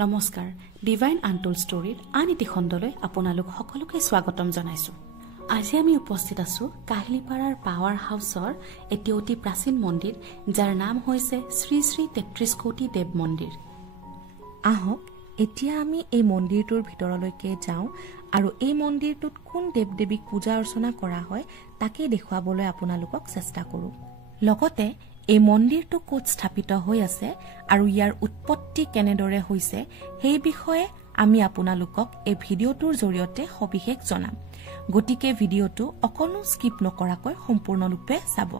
নমস্কাৰ divine untold ষ্টৰীৰ আন এটি খণ্ডলৈ আপোনালোক সকলোকে স্বাগতম জনাইছো। আজি আমি উপস্থিত আছো কাহিলীপাৰাৰ পাৱাৰ হাউছৰ এটি অতি প্ৰাচীন মন্দিৰ যাৰ নাম হৈছে শ্ৰী শ্ৰী ৩৩ কোটি দেৱ মন্দিৰ। আহক এতিয়া আমি এই মন্দিৰটোৰ ভিতৰলৈকে যাওঁ আৰু এই মন্দিৰটোত কোন দেৱ দেৱীক পূজা অৰ্চনা কৰা হয় তাকে দেখুৱাবলৈ আপোনালোকক চেষ্টা কৰোঁ। লগতে এই মন্দিৰটো ক'ত স্থাপিত হৈ আছে আৰু ইয়াৰ উৎপত্তি কেনেদৰে হৈছে সেই বিষয়ে আমি আপোনালোকক এই ভিডিঅ'টোৰ জৰিয়তে সবিশেষ জনাম। গতিকে ভিডিঅ'টো অকণো স্কিপ নকৰাকৈ সম্পূৰ্ণৰূপে চাব।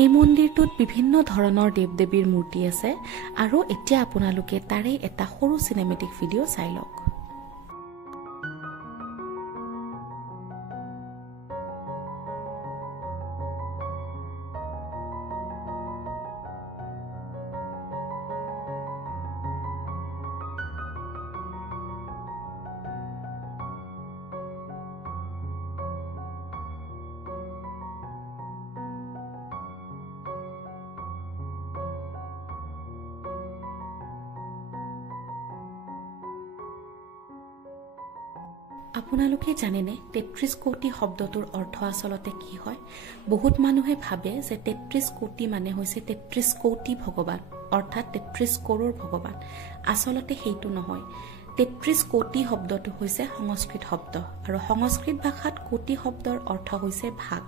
এই মন্দিৰটোত বিভিন্ন ধৰণৰ দেৱ দেৱীৰ মূৰ্তি আছে আৰু এতিয়া আপোনালোকে তাৰে এটা সৰু চিনেমেটিক ভিডিঅ' চাই লওক। আপোনালোকে জানেনে ৩৩ কোটি শব্দটোৰ অৰ্থ আচলতে কি হয়? বহুত মানুহে ভাবে যে ৩৩ কোটি মানে হৈছে ৩৩ কোটি ভগৱান, অৰ্থাৎ ৩৩ কৰোৰ ভগৱান। আচলতে সেইটো নহয়। ৩৩ কোটি শব্দটো হৈছে সংস্কৃত শব্দ আৰু সংস্কৃত ভাষাত কোটি শব্দৰ অৰ্থ হৈছে ভাগ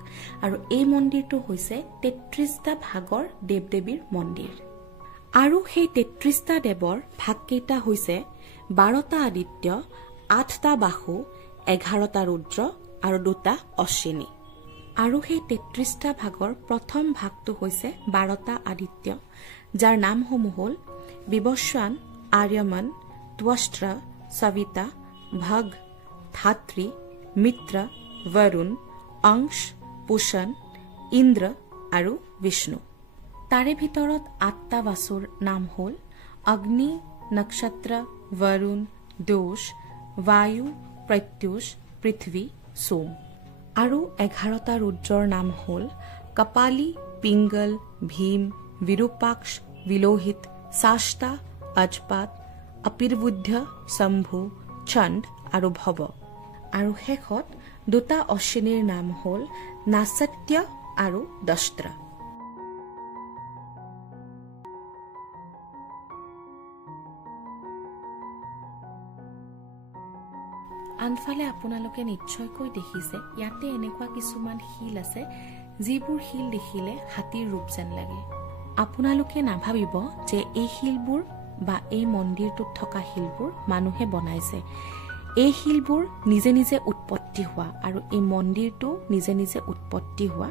আৰু এই মন্দিৰটো হৈছে ৩৩টা ভাগৰ দেৱ দেৱীৰ মন্দিৰ। আৰু সেই ৩৩টা দেৱৰ ভাগকেইটা হৈছে ১২টা আদিত্য, ৮টা বাহু, ১১টা ৰুদ্ৰ আৰু ২টা অশ্বিনী। আৰু সেই ৩৩টা ভাগৰ প্ৰথম ভাগটো হৈছে ১২টা আদিত্য, যাৰ নামসমূহ হ'ল বিবস্বান, আৰ্যমন, ত্বষ্ট্ৰ, সবিতা, ভগ, ধাত্ৰী, মিত্ৰ, বৰুণ, অংশ, পুষণ, ইন্দ্ৰ আৰু বিষ্ণু। তাৰে ভিতৰত ৮টা বাসুৰ নাম হ'ল অগ্নি, নক্ষত্ৰ, বৰুণ, দোষ, বায়ু, প্ৰত্যুষ, পৃথিৱী, সোম। আৰু ১১টা ৰুদ্ৰৰ নাম হ'ল কপালী, পিংগল, ভীম, বিৰূপাক্ষ, বিলোহিত, শাস্তা, অজপাত, অপিৰ্বুদ্ধ, শম্ভু, চণ্ড আৰু ভৱ। আৰু শেষত ২টা অশ্বিনীৰ নাম হ'ল নাসত্য আৰু দস্ত্ৰ। আনফালে আপোনালোকে নিশ্চয়কৈ দেখিছে ইয়াতে এনেকুৱা কিছুমান শিল আছে যিবোৰ শিল দেখিলে হাতীৰ ৰূপ যেন লাগে। আপোনালোকে নাভাবিব যে এই শিলবোৰ বা এই মন্দিৰটোত থকা শিলবোৰ মানুহে বনাইছে। এই শিলবোৰ নিজে নিজে উৎপত্তি হোৱা আৰু এই মন্দিৰটো নিজে নিজে উৎপত্তি হোৱা,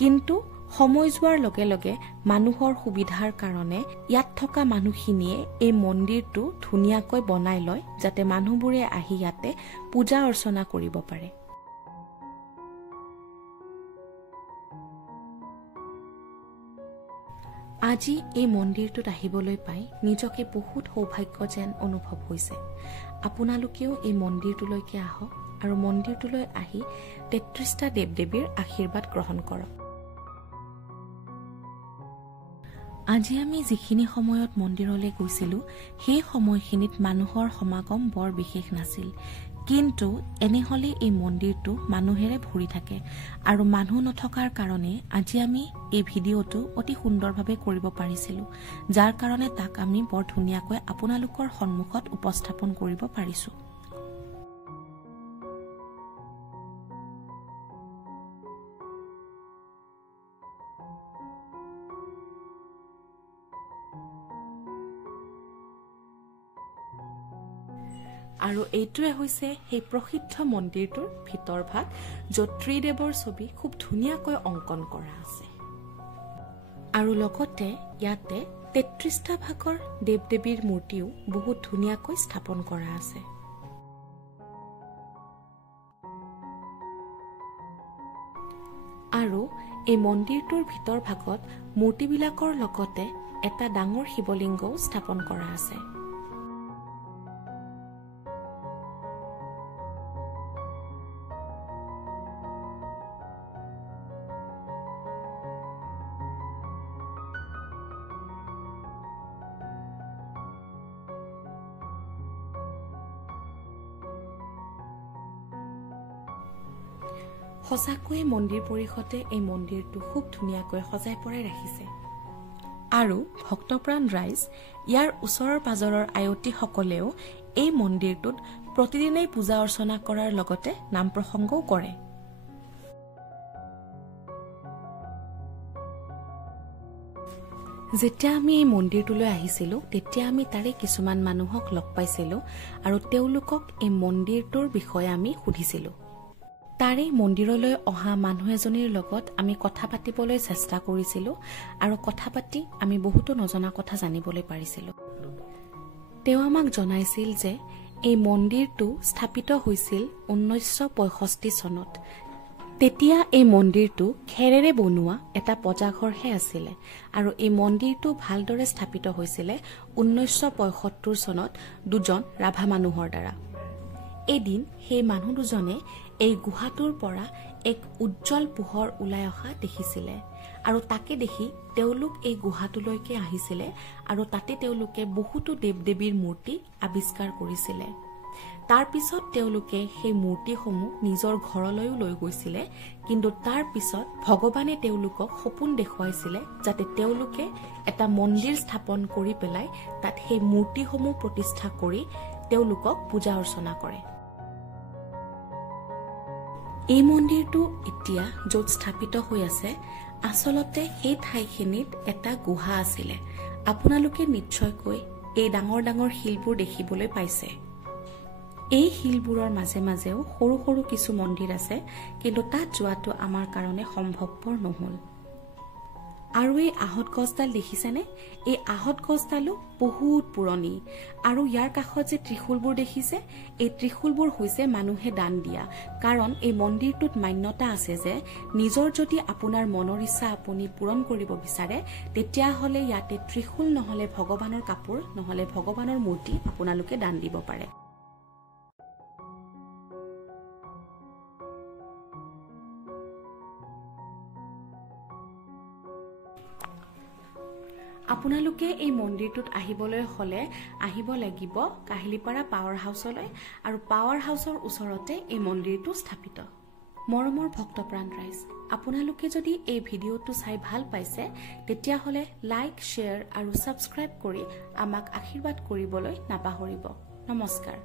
কিন্তু সময় যোৱাৰ লগে লগে মানুহৰ সুবিধাৰ কাৰণে ইয়াত থকা মানুহখিনিয়ে এই মন্দিৰটো ধুনীয়াকৈ বনাই লয় যাতে মানুহবোৰে আহি ইয়াতে পূজা অৰ্চনা কৰিব পাৰে। আজি এই মন্দিৰটোত আহিবলৈ পাই নিজকে বহুত সৌভাগ্য যেন অনুভৱ হৈছে। আপোনালোকেও এই মন্দিৰটোলৈকে আহক আৰু মন্দিৰটোলৈ আহি ৩৩টা দেৱ দেৱীৰ আশীৰ্বাদ গ্ৰহণ কৰক। আজি আমি যিখিনি সময়ত মন্দিৰলৈ গৈছিলো সেই সময়খিনিত মানুহৰ সমাগম বৰ বিশেষ নাছিল, কিন্তু এনেহলে এই মন্দিৰটো মানুহেৰে ভৰি থাকে আৰু মানুহ নথকাৰ কাৰণে আজি আমি এই ভিডিঅ'টো অতি সুন্দৰভাৱে কৰিব পাৰিছিলো, যাৰ কাৰণে তাক আমি বৰ ধুনীয়াকৈ আপোনালোকৰ সন্মুখত উপস্থাপন কৰিব পাৰিছো। আৰু এইটোৱে হৈছে সেই প্ৰসিদ্ধ মন্দিৰটোৰ ভিতৰ ভাগ, য'ত ত্ৰিদেৱৰ ছবি খুব ধুনীয়াকৈ অংকন কৰা আছে। আৰু লগতে ইয়াতে ৩৩টা ভাগৰ দেৱ দেৱীৰ মূৰ্তিও বহুত ধুনীয়াকৈ স্থাপন কৰা আছে। আৰু এই মন্দিৰটোৰ ভিতৰ ভাগত মূৰ্তিবিলাকৰ লগতে এটা ডাঙৰ শিৱলিংগও স্থাপন কৰা আছে। সঁচাকৈয়ে মন্দিৰ পৰিষদে এই মন্দিৰটো খুব ধুনীয়াকৈ সজাই পৰাই ৰাখিছে আৰু ভক্তপ্ৰাণ ৰাইজ ইয়াৰ ওচৰৰ পাজৰৰ আয়তীসকলেও এই মন্দিৰটোত প্ৰতিদিনেই পূজা অৰ্চনা কৰাৰ লগতে নাম প্ৰসংগও কৰে যেতিয়া আমি এই মন্দিৰটোলৈ আহিছিলোঁ তেতিয়া আমি তাৰে কিছুমান মানুহক লগ পাইছিলোঁ আৰু তেওঁলোকক এই মন্দিৰটোৰ বিষয়ে আমি সুধিছিলোঁ তাৰে মন্দিৰলৈ অহা মানুহ এজনীৰ লগত আমি কথা পাতিবলৈ চেষ্টা কৰিছিলোঁ আৰু কথা পাতি আমি বহুতো নজনা কথা জানিবলৈ পাৰিছিলোঁ তেওঁ আমাক জনাইছিল যে এই মন্দিৰটো স্থাপিত হৈছিল 1965 চনত তেতিয়া এই মন্দিৰটো খেৰেৰে বনোৱা এটা পজাঘৰহে আছিলে আৰু এই মন্দিৰটো ভালদৰে স্থাপিত হৈছিল 1975 চনত দুজন ৰাভা মানুহৰ দ্বাৰা এদিন সেই মানুহ দুজনে এই গুহাটোৰ পৰা এক উজ্জ্বল পোহৰ ওলাই অহা দেখিছিলে আৰু তাকে দেখি তেওঁলোক এই গুহাটোলৈকে আহিছিলে আৰু তাতে তেওঁলোকে বহুতো দেৱ-দেৱীৰ মূৰ্তি আৱিষ্কাৰ কৰিছিলে তাৰ পিছত তেওঁলোকে সেই মূৰ্তিসমূহ নিজৰ ঘৰলৈও লৈ গৈছিলে কিন্তু তাৰ পিছত ভগৱানে তেওঁলোকক সপোন দেখুৱাইছিলে যাতে তেওঁলোকে এটা মন্দিৰ স্থাপন কৰি পেলাই তাত সেই মূৰ্তিসমূহ প্ৰতিষ্ঠা কৰি তেওঁলোকক পূজা অৰ্চনা কৰে এই মন্দিৰটো এতিয়া য'ত স্থাপিত হৈ আছে আসলতে সেই ঠাইখিনিত এটা গুহা আছিলে আপোনালোকে নিশ্চয়কৈ এই ডাঙৰ ডাঙৰ শিলবোৰ দেখিবলৈ পাইছে এই শিলবোৰৰ মাজে মাজেও সৰু সৰু কিছু মন্দিৰ আছে কিন্তু তাত যোৱাটো আমাৰ কাৰণে সম্ভৱপৰ নহল আৰু এই আহত গছডাল দেখিছেনে এই আহত গছডালো বহুত পুৰণি আৰু ইয়াৰ কাষত যে ত্ৰিশূলবোৰ দেখিছে এই ত্ৰিশূলবোৰ হৈছে মানুহে দান দিয়া কাৰণ এই মন্দিৰটোত মান্যতা আছে যে নিজৰ যদি আপোনাৰ মনৰ ইচ্ছা আপুনি পূৰণ কৰিব বিচাৰে তেতিয়া হলে ইয়াতে ত্ৰিশূল নহলে ভগৱানৰ কাপোৰ নহলে ভগৱানৰ মূৰ্তি আপোনালোকে দান দিব পাৰে আপোনালোকে এই মন্দিৰটোত আহিবলৈ হলে আহিব লাগিব কাহিলিপাৰা পাৱাৰ হাউছলৈ আৰু পাৱাৰ হাউছৰ ওচৰতে এই মন্দিৰটো স্থাপিত মৰমৰ ভক্তপ্ৰাণ ৰাইজ আপোনালোকে যদি এই ভিডিঅ'টো চাই ভাল পাইছে তেতিয়া হলে লাইক শেয়াৰ আৰু সাবস্ক্ৰাইব কৰি আমাক আশীৰ্বাদ কৰিবলৈ নাপাহৰিব নমস্কাৰ